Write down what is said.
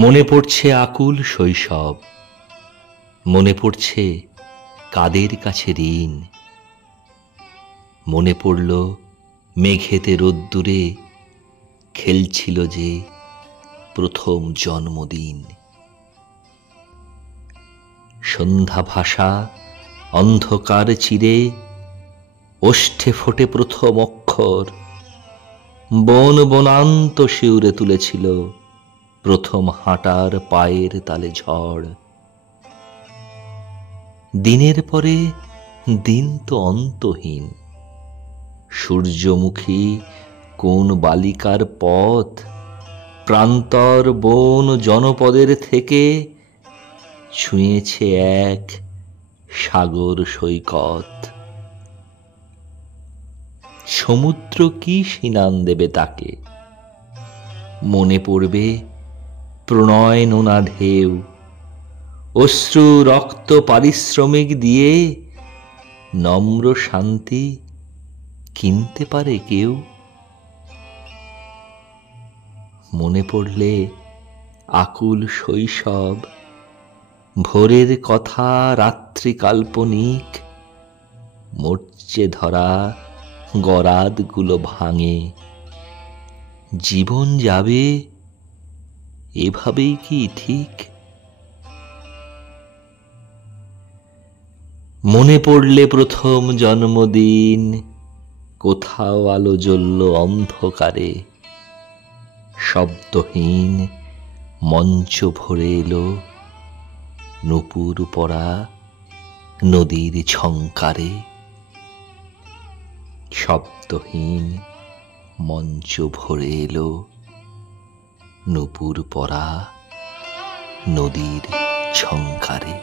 মনে পড়ছে আকুল শৈশব, মনে পড়ছে কাদের কাছে ঋণ। মনে পড়ল মেঘেতে রোদ্দুরে খেলছিল যে প্রথম জন্মদিন। সন্ধ্যা ভাষা অন্ধকার চিরে ওষ্ঠে ফোটে প্রথম অক্ষর। বন বনান্ত শিউরে তুলেছিল প্রথম হাঁটার পায়ের তালে ঝড়। দিনের পরে দিন তো অন্তহীন, সূর্যমুখী কোন বালিকার পথ প্রান্তর বন জনপদের থেকে ছুঁয়েছে এক সাগর সৈকত। সমুদ্র কি সিনান দেবে তাকে, মনে পড়বে প্রণয় নোনা ঢেউ। অশ্রু রক্ত পারিশ্রমিক দিয়ে নম্র শান্তি কিনতে পারে কেউ। মনে পড়লে আকুল শৈশব, ভোরের কথা রাত্রি কাল্পনিক। মরচে ধরা গরাদগুলো ভাঙে, জীবন যাবে এভাবেই কি ঠিক? মনে পড়লে প্রথম জন্মদিন, কোথাও আলো জ্বলল অন্ধকারে। শব্দহীন মঞ্চ ভরে এলো নূপুর পরা নদীর ঝংকারে। শব্দহীন মঞ্চ ভরে এলো নূপুর পরা নদীর ঝংকারে।